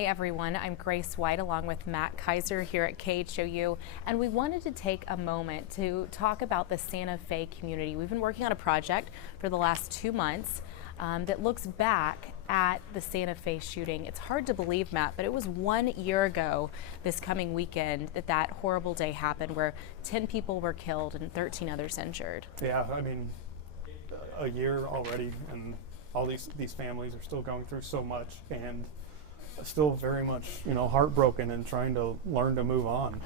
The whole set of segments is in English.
Hi everyone, I'm Grace White along with Matt Kaiser here at KHOU, and we wanted to take a moment to talk about the Santa Fe community. We've been working on a project for the last 2 months that looks back at the Santa Fe shooting. It's hard to believe, Matt, but it was 1 year ago this coming weekend that horrible day happened where 10 people were killed and 13 others injured. Yeah, I mean, a year already, and all these families are still going through so much and still very much, heartbroken and trying to learn to move on.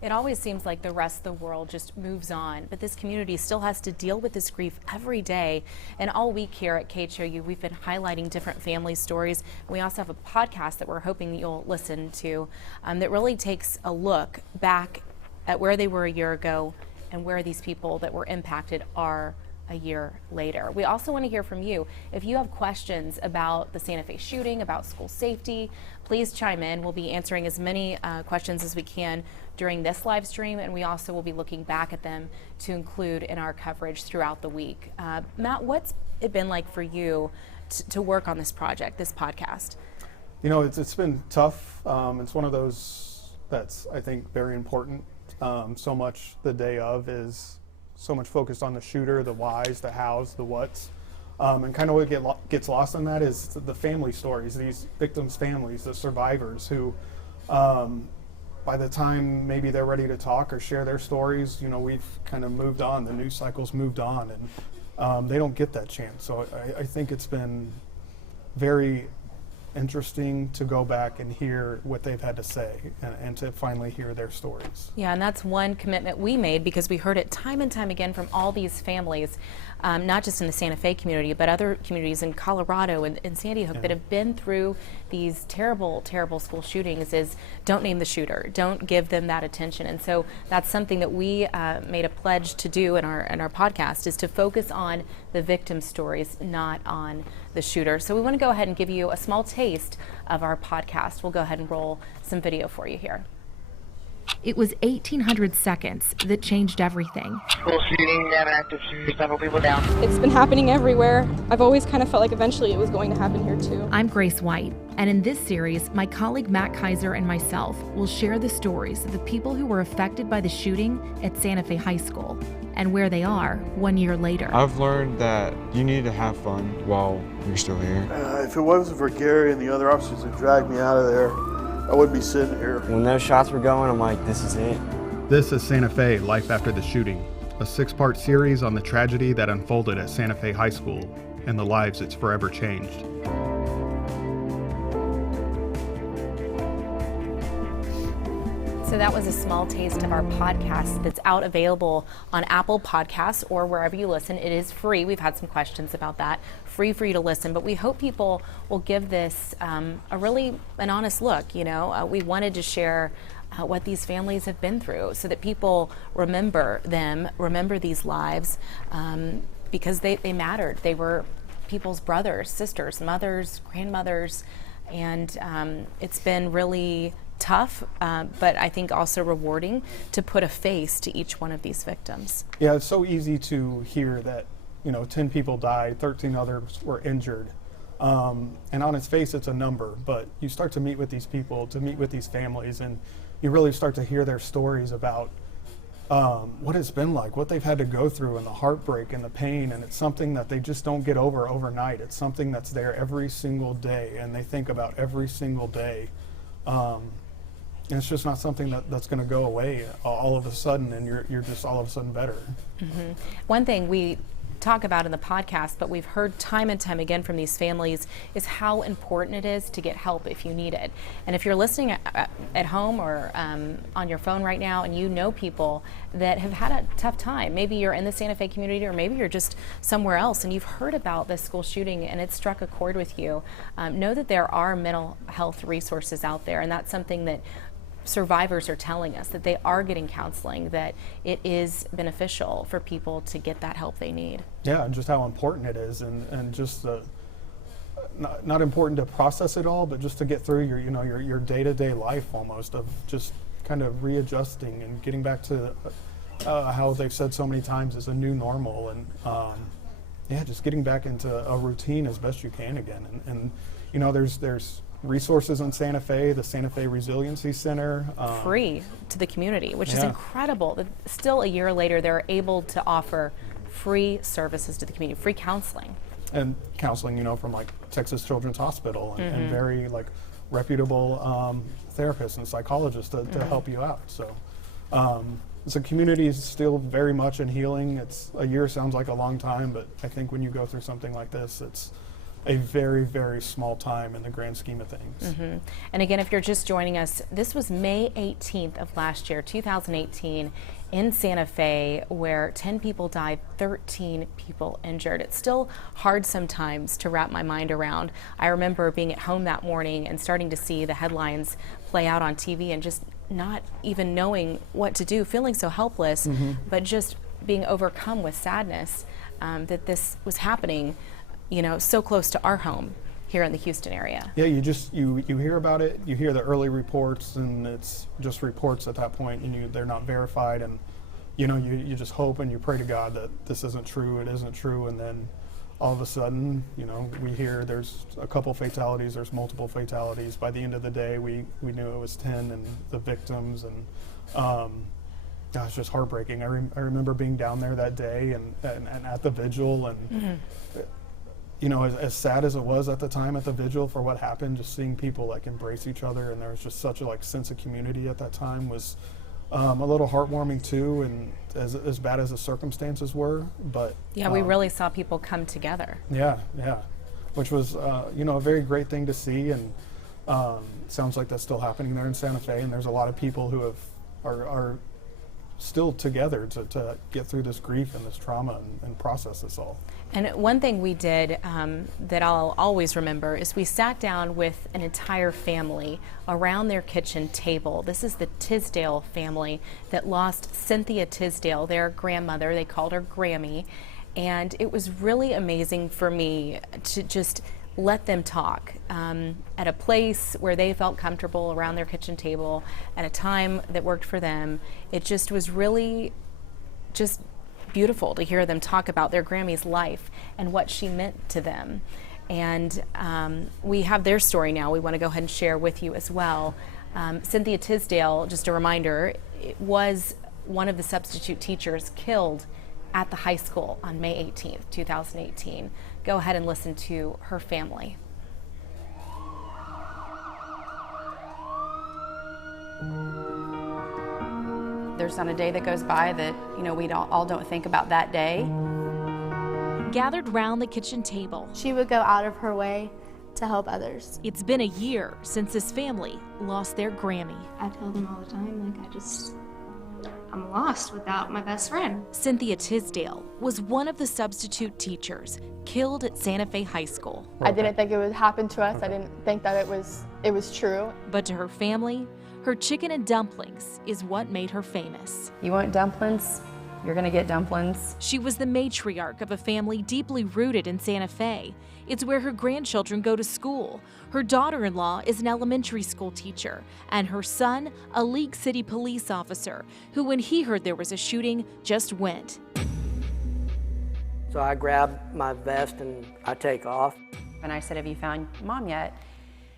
It always seems like the rest of the world just moves on, but this community still has to deal with this grief every day. And all week here at KHOU, we've been highlighting different family stories. We also have a podcast that we're hoping you'll listen to that really takes a look back at where they were a year ago and where these people that were impacted are a year later. We also want to hear from you. If you have questions about the Santa Fe shooting, about school safety, please chime in. We'll be answering as many questions as we can during this live stream, and we also will be looking back at them to include in our coverage throughout the week. Matt, what's it been like for you to work on this project, this podcast? It's been tough. It's one of those that's, I think, very important. So much the day of is so much focused on the shooter, the whys, the hows, the whats. And kind of what gets lost in that is the family stories, these victims' families, the survivors who, by the time maybe they're ready to talk or share their stories, we've kind of moved on, the news cycle's moved on, and they don't get that chance. So I think it's been very interesting to go back and hear what they've had to say and to finally hear their stories. Yeah, and that's one commitment we made because we heard it time and time again from all these families, not just in the Santa Fe community, but other communities in Colorado and Sandy Hook that have been through these terrible, terrible school shootings is don't name the shooter, don't give them that attention. And so that's something that we made a pledge to do in our podcast, is to focus on the victim stories, not on the shooter. So we want to go ahead and give you a small taste of our podcast. We'll go ahead and roll some video for you here. It was 1,800 seconds that changed everything. School shooting, have an active shooter, several people down. It's been happening everywhere. I've always kind of felt like eventually it was going to happen here too. I'm Grace White, and in this series, my colleague Matt Kaiser and myself will share the stories of the people who were affected by the shooting at Santa Fe High School and where they are 1 year later. I've learned that you need to have fun while you're still here. If it wasn't for Gary and the other officers that dragged me out of there, I wouldn't be sitting here. When those shots were going, I'm like, this is it. This is Santa Fe, Life After the Shooting, a 6-part series on the tragedy that unfolded at Santa Fe High School and the lives it's forever changed. So that was a small taste of our podcast that's out available on Apple Podcasts or wherever you listen. It is free. We've had some questions about that. Free for you to listen, but we hope people will give this an honest look. We wanted to share what these families have been through so that people remember them, remember these lives, because they mattered. They were people's brothers, sisters, mothers, grandmothers, and it's been really tough, but I think also rewarding to put a face to each one of these victims. Yeah, it's so easy to hear that 10 people died, 13 others were injured, and on its face it's a number, but you start to meet with these people, to meet with these families, and you really start to hear their stories about what it's been like, what they've had to go through, and the heartbreak and the pain, and it's something that they just don't get over overnight. It's something that's there every single day, and they think about every single day. And it's just not something that's going to go away all of a sudden, and you're just all of a sudden better. Mm-hmm. One thing we talk about in the podcast, but we've heard time and time again from these families, is how important it is to get help if you need it. And if you're listening at home or on your phone right now and you know people that have had a tough time, maybe you're in the Santa Fe community or maybe you're just somewhere else and you've heard about this school shooting and it struck a chord with you, know that there are mental health resources out there, and that's something that survivors are telling us, that they are getting counseling, that it is beneficial for people to get that help they need. Yeah, and just how important it is, and just not important to process it all, but just to get through your day-to-day life almost, of just kind of readjusting and getting back to how they've said so many times is a new normal, and just getting back into a routine as best you can again. And there's resources in Santa Fe, the Santa Fe Resiliency Center. Free to the community, which is Yeah. incredible. That still a year later, they're able to offer free services to the community, free counseling. And counseling, from like Texas Children's Hospital and very like reputable therapists and psychologists to help you out. So the community is still very much in healing. A year sounds like a long time, but I think when you go through something like this, it's a very, very small time in the grand scheme of things. And again, if you're just joining us, this was May 18th of last year, 2018, in Santa Fe, where 10 people died, 13 people injured. It's still hard sometimes to wrap my mind around. I remember being at home that morning and starting to see the headlines play out on TV and just not even knowing what to do, feeling so helpless, but just being overcome with sadness that this was happening, so close to our home here in the Houston area. Yeah, you hear about it, you hear the early reports, and it's just reports at that point, and they're not verified, and you just hope and you pray to God that this isn't true, it isn't true, and then all of a sudden, we hear there's a couple fatalities, there's multiple fatalities. By the end of the day, we knew it was 10 and the victims, and it's just heartbreaking. I remember being down there that day and at the vigil, and as sad as it was at the time at the vigil for what happened, just seeing people like embrace each other, and there was just such a sense of community at that time was a little heartwarming too, and as bad as the circumstances were, but yeah, we really saw people come together. Yeah, which was a very great thing to see, and sounds like that's still happening there in Santa Fe, and there's a lot of people who are still together to get through this grief and this trauma and process this all. And one thing we did that I'll always remember is we sat down with an entire family around their kitchen table. This is the Tisdale family that lost Cynthia Tisdale, their grandmother. They called her Grammy. And it was really amazing for me to just let them talk at a place where they felt comfortable around their kitchen table at a time that worked for them. It just was really just beautiful to hear them talk about their Grammy's life and what she meant to them. And we have their story now we want to go ahead and share with you as well. Cynthia Tisdale, just a reminder, was one of the substitute teachers killed at the high school on May 18th, 2018. Go ahead and listen to her family. There's not a day that goes by that, we all don't think about that day. Gathered round the kitchen table, She would go out of her way to help others. it's been a year since this family lost their Grammy. I tell them all the time, I'm lost without my best friend. Cynthia Tisdale was one of the substitute teachers killed at Santa Fe High School. I didn't think it would happen to us. I didn't think that it was true. But to her family, her chicken and dumplings is what made her famous. You want dumplings? You're gonna get dumplings. She was the matriarch of a family deeply rooted in Santa Fe. It's where her grandchildren go to school. Her daughter-in-law is an elementary school teacher, and her son, a League City police officer, who when he heard there was a shooting, just went. So I grab my vest and I take off. And I said, have you found Mom yet?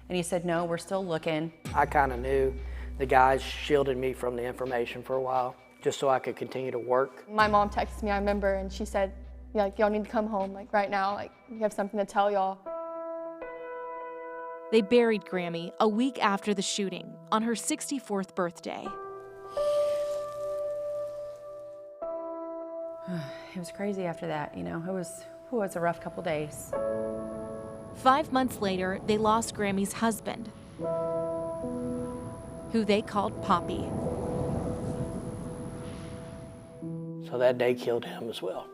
And he said, no, we're still looking. I kind of knew the guys shielded me from the information for a while, just so I could continue to work. My mom texted me, I remember, and she said, y'all need to come home, right now, we have something to tell y'all. They buried Grammy a week after the shooting on her 64th birthday. It was crazy after that, it was a rough couple days. 5 months later, they lost Grammy's husband, who they called Poppy. So that day killed him as well.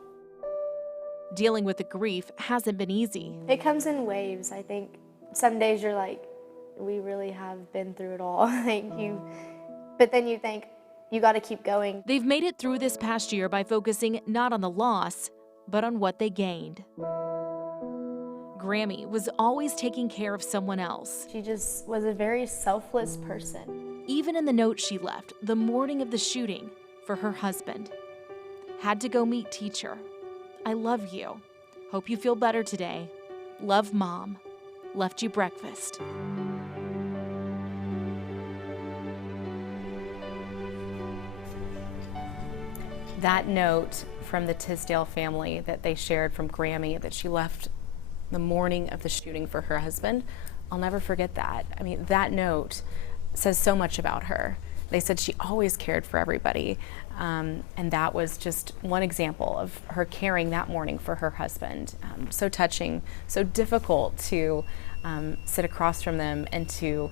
Dealing with the grief hasn't been easy. It comes in waves. I think some days you're like, we really have been through it all. But then you think, you got to keep going. They've made it through this past year by focusing not on the loss, but on what they gained. Grammy was always taking care of someone else. She just was a very selfless person. Even in the note she left the morning of the shooting for her husband. Had to go meet teacher. I love you. Hope you feel better today. Love, Mom. left you breakfast. That note from the Tisdale family that they shared from Grammy that she left the morning of the shooting for her husband, I'll never forget that. I mean, that note says so much about her. They said she always cared for everybody, and that was just one example of her caring that morning for her husband. So touching, so difficult to sit across from them and to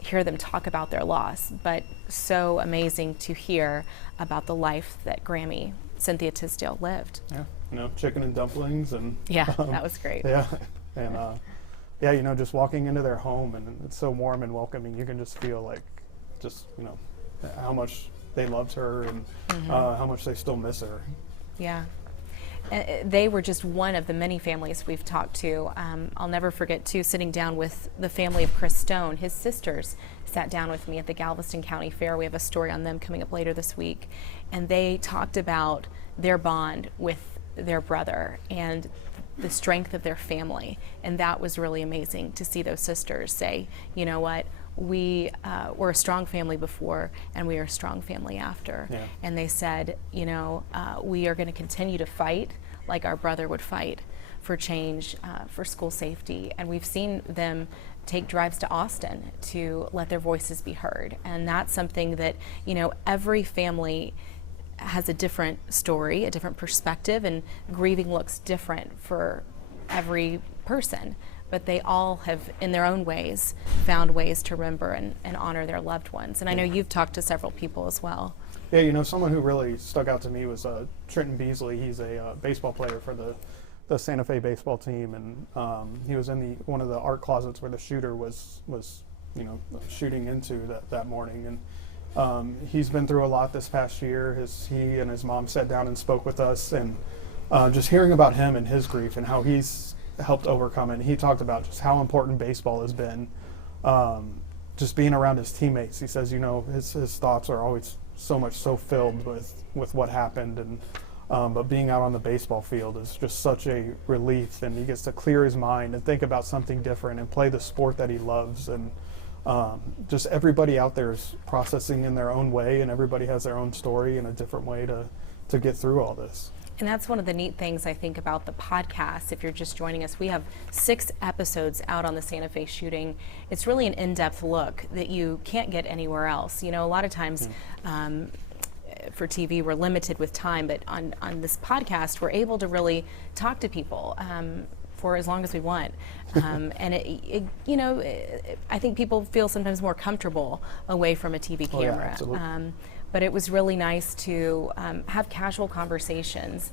hear them talk about their loss, but so amazing to hear about the life that Grammy Cynthia Tisdale lived. Yeah, you know, chicken and dumplings, and yeah, that was great. Yeah, and yeah, you know, just walking into their home, and it's so warm and welcoming. You can just feel like, just, you know, how much they loved her, and how much they still miss her. Yeah. They were just one of the many families we've talked to. I'll never forget, too, sitting down with the family of Chris Stone. His sisters sat down with me at the Galveston County Fair. We have a story on them coming up later this week. And they talked about their bond with their brother and the strength of their family. And that was really amazing to see those sisters say, you know what, we were a strong family before, and we are a strong family after. Yeah. And they said, you know, we are going to continue to fight like our brother would fight for change, for school safety. And we've seen them take drives to Austin to let their voices be heard. And that's something that, you know, every family has a different story, a different perspective, and grieving looks different for every person. But they all have, in their own ways, found ways to remember and honor their loved ones. And I know you've talked to several people as well. Yeah, you know, someone who really stuck out to me was Trenton Beasley. He's a baseball player for the Santa Fe baseball team, and he was in one of the art closets where the shooter was you know, shooting into that morning. And he's been through a lot this past year. He and his mom sat down and spoke with us, and just hearing about him and his grief and how he's helped overcome it. And he talked about just how important baseball has been, just being around his teammates. He says, you know, his thoughts are always so filled with what happened, and but being out on the baseball field is just such a relief, and he gets to clear his mind and think about something different and play the sport that he loves. And just everybody out there is processing in their own way, and everybody has their own story and a different way to get through all this. And that's one of the neat things I think about the podcast. If you're just joining us, we have 6 episodes out on the Santa Fe shooting. It's really an in-depth look that you can't get anywhere else. You know, a lot of times for TV, we're limited with time, but on this podcast, we're able to really talk to people for as long as we want. And you know, I think people feel sometimes more comfortable away from a TV camera. Oh, yeah, absolutely. But it was really nice to have casual conversations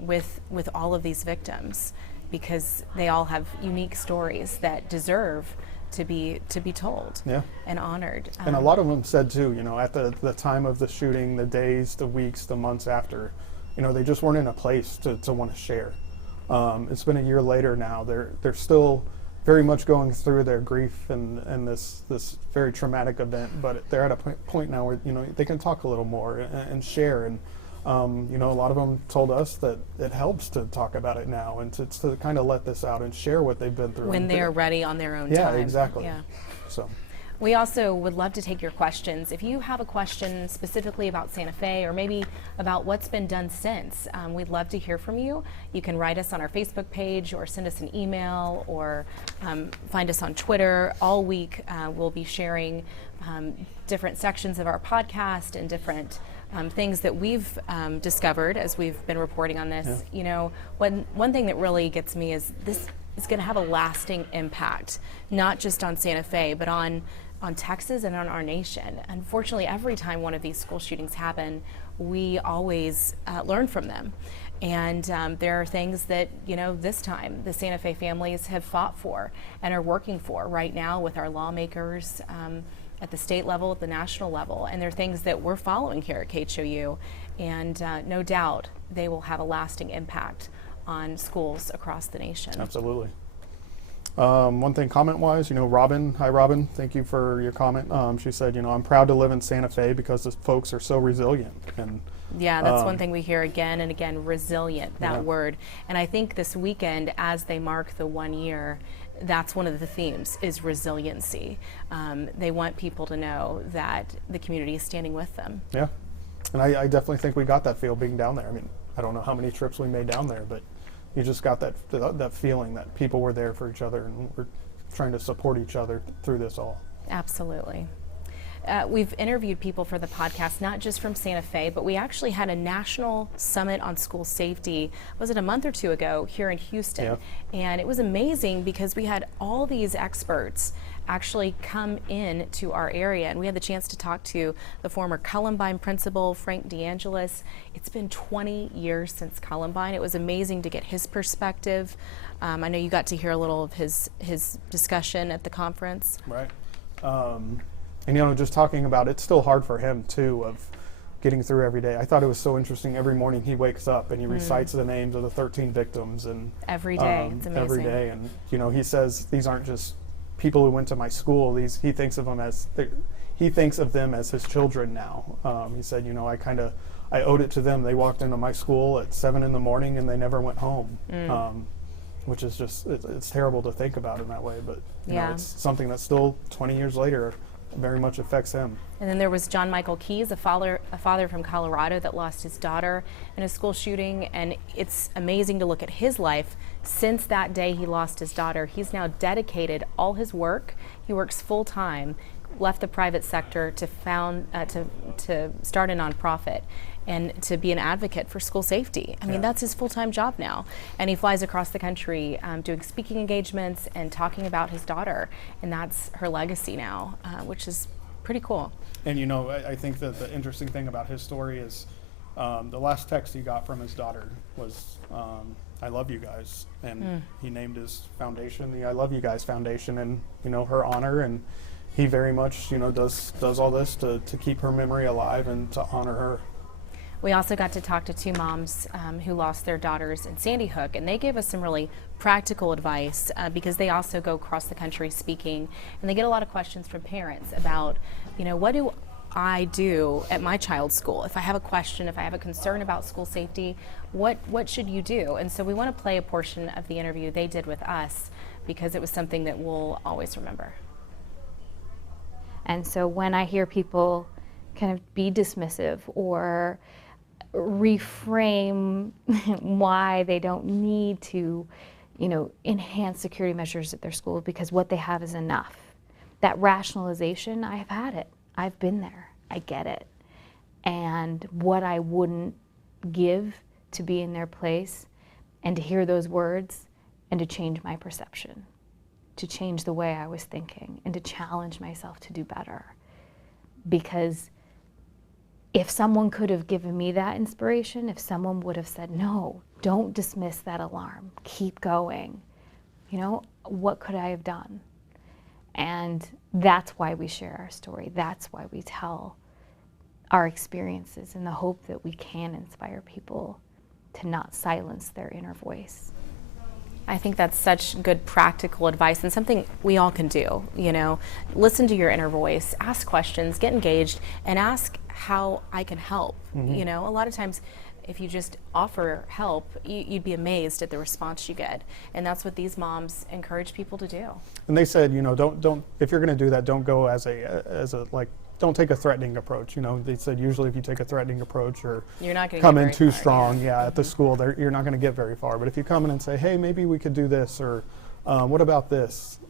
with all of these victims, because they all have unique stories that deserve to be told and honored. And a lot of them said too, you know, at the time of the shooting, the days, the weeks, the months after, you know, they just weren't in a place to want to share. It's been a year later now. They're still very much going through their grief and this very traumatic event, but they're at a point now where, you know, they can talk a little more and share. And you know, a lot of them told us that it helps to talk about it now and to kind of let this out and share what they've been through when they're ready on their own time. Yeah, exactly. Yeah. So. We also would love to take your questions. If you have a question specifically about Santa Fe, or maybe about what's been done since, we'd love to hear from you. You can write us on our Facebook page, or send us an email, or find us on Twitter. All week we'll be sharing different sections of our podcast and different things that we've discovered as we've been reporting on this. Yeah. You know, one thing that really gets me is this is going to have a lasting impact, not just on Santa Fe, but on Texas and on our nation. Unfortunately, every time one of these school shootings happen, we always learn from them. And there are things that, you know, this time the Santa Fe families have fought for and are working for right now with our lawmakers at the state level, at the national level. And there are things that we're following here at KHOU. And no doubt they will have a lasting impact on schools across the nation. Absolutely. One thing comment-wise, Robin, hi Robin, thank you for your comment. She said, I'm proud to live in Santa Fe because the folks are so resilient. And yeah, that's one thing we hear again and again, resilient, that Yeah. word. And I think this weekend, as they mark the 1 year, that's one of the themes is resiliency. They want people to know that the community is standing with them. yeah, and I definitely think we got that feel being down there. I mean, I don't know how many trips we made down there, but you just got that feeling that people were there for each other and we're trying to support each other through this all. Absolutely. We've interviewed people for the podcast, not just from Santa Fe, but we actually had a national summit on school safety, was it a month or two ago, here in Houston? Yeah. And it was amazing because we had all these experts actually come in to our area, and we had the chance to talk to the former Columbine principal, Frank DeAngelis. It's been 20 years since Columbine. It was amazing to get his perspective. I know you got to hear a little of his discussion at the conference. Right. And just talking about it's still hard for him too of getting through every day. I thought it was so interesting. Every morning he wakes up and he recites the names of the 13 victims, and Every day, it's amazing. every day. And he says these aren't just people who went to my school. He thinks of them as his children now. He said, I owed it to them. They walked into my school at 7 in the morning and they never went home. Which is just it's terrible to think about in that way, but it's something that still 20 years later very much affects him. And then there was John Michael Keyes, a father from Colorado that lost his daughter in a school shooting, and it's amazing to look at his life. Since that day he lost his daughter, he's now dedicated all his work. He works full time, left the private sector to to start a nonprofit and to be an advocate for school safety. I mean, that's his full-time job now. And he flies across the country doing speaking engagements and talking about his daughter. And that's her legacy now, which is pretty cool. And I think that the interesting thing about his story is the last text he got from his daughter was, I love you guys. And he named his foundation the I Love You Guys Foundation in, her honor. And he very much, does all this to keep her memory alive and to honor her. We also got to talk to two moms who lost their daughters in Sandy Hook, and they gave us some really practical advice because they also go across the country speaking, and they get a lot of questions from parents about, what do I do at my child's school? If I have a question, if I have a concern about school safety, what should you do? And so we want to play a portion of the interview they did with us because it was something that we'll always remember. And so when I hear people kind of be dismissive or reframe why they don't need to, enhance security measures at their school because what they have is enough. That rationalization, I have had it. I've been there. I get it. And what I wouldn't give to be in their place and to hear those words and to change my perception, to change the way I was thinking and to challenge myself to do better. Because if someone could have given me that inspiration, if someone would have said, no, don't dismiss that alarm, keep going, what could I have done? And that's why we share our story. That's why we tell our experiences in the hope that we can inspire people to not silence their inner voice. I think that's such good practical advice and something we all can do, Listen to your inner voice, ask questions, get engaged, and ask how I can help. A lot of times if you just offer help, you'd be amazed at the response you get. And that's what these moms encourage people to do. And they said, don't if you're going to do that, don't go as a don't take a threatening approach. They said usually if you take a threatening approch or you're not gonna come get in very too far, strong, at the school, you're not going to get very far. But if you come in and say, hey, maybe we could do this, or what about this?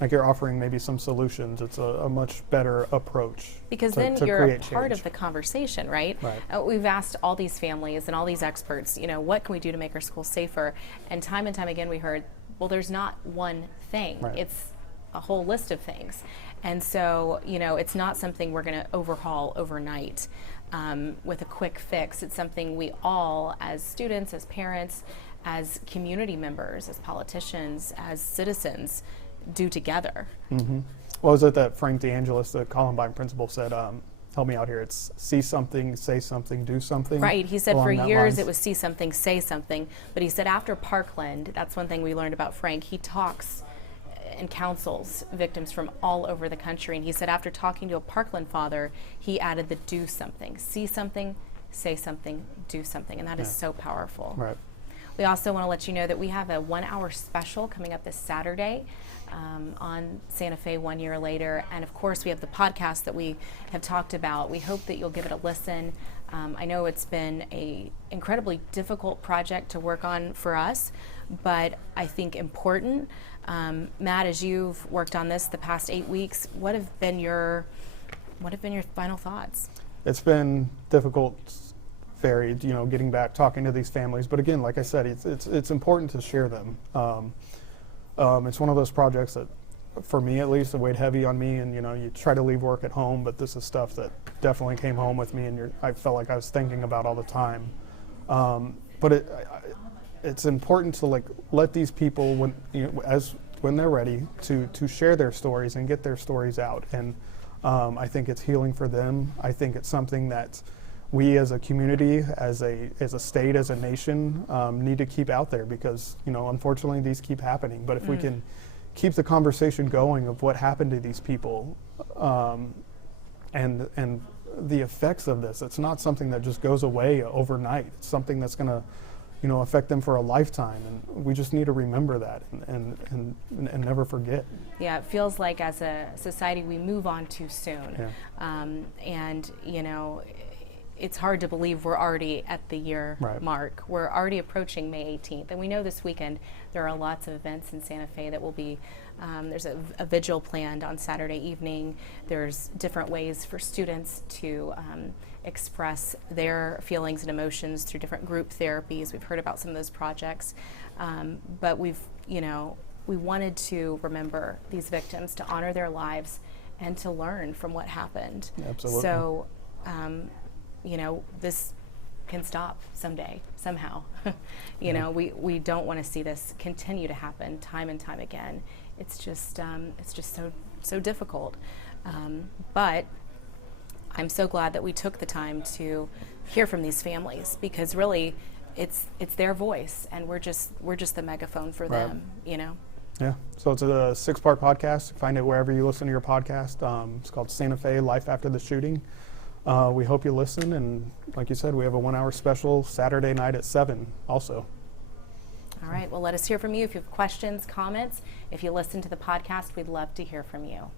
Like you're offering maybe some solutions. It's a much better approach. Because then you're a part of the conversation, right? We've asked all these families and all these experts, what can we do to make our schools safer? And time again we heard, well, there's not one thing. Right. It's a whole list of things. And so, it's not something we're going to overhaul overnight with a quick fix. It's something we all, as students, as parents, as community members, as politicians, as citizens, do together. Mm-hmm. What was it that Frank DeAngelis, the Columbine principal, said? help me out here. It's see something, say something, do something. Right. He said for along that years lines. it was see something, say something. But he said after Parkland, that's one thing we learned about Frank. He talks and counsels victims from all over the country. And he said after talking to a Parkland father, he added the do something. See something, say something, do something. And that is so powerful. Right. We also want to let you know that we have a 1-hour special coming up this Saturday on Santa Fe 1 year later. And of course, we have the podcast that we have talked about. We hope that you'll give it a listen. I know it's been an incredibly difficult project to work on for us, but I think important. Matt, as you've worked on this the past 8 weeks, what have been your final thoughts? It's been difficult, varied, getting back, talking to these families. But again, like I said, it's important to share them. It's one of those projects that, for me at least, it weighed heavy on me. And you try to leave work at home, but this is stuff that definitely came home with me, and I felt like I was thinking about all the time. But it's important to let these people, when they're ready, to share their stories and get their stories out. And I think it's healing for them. I think it's something that we as a community, as a state, as a nation, need to keep out there, because unfortunately these keep happening. But if we can keep the conversation going of what happened to these people, and the effects of this, it's not something that just goes away overnight. It's something that's going to affect them for a lifetime, and we just need to remember that and never forget. Yeah, it feels like as a society we move on too soon. Yeah. And it's hard to believe we're already at the year mark. We're already approaching May 18th, and we know this weekend there are lots of events in Santa Fe that will be, there's a vigil planned on Saturday evening. There's different ways for students to express their feelings and emotions through different group therapies. We've heard about some of those projects, but we wanted to remember these victims, to honor their lives, and to learn from what happened. Absolutely. So, this can stop someday, somehow. We don't want to see this continue to happen time and time again. It's just so difficult. But I'm so glad that we took the time to hear from these families, because really it's their voice, and we're just the megaphone for them, Yeah, so it's a 6-part podcast. Find it wherever you listen to your podcast. It's called Santa Fe Life After the Shooting. We hope you listen, and like you said, we have a 1-hour special Saturday night at 7 also. All right, well, let us hear from you. If you have questions, comments, if you listen to the podcast, we'd love to hear from you.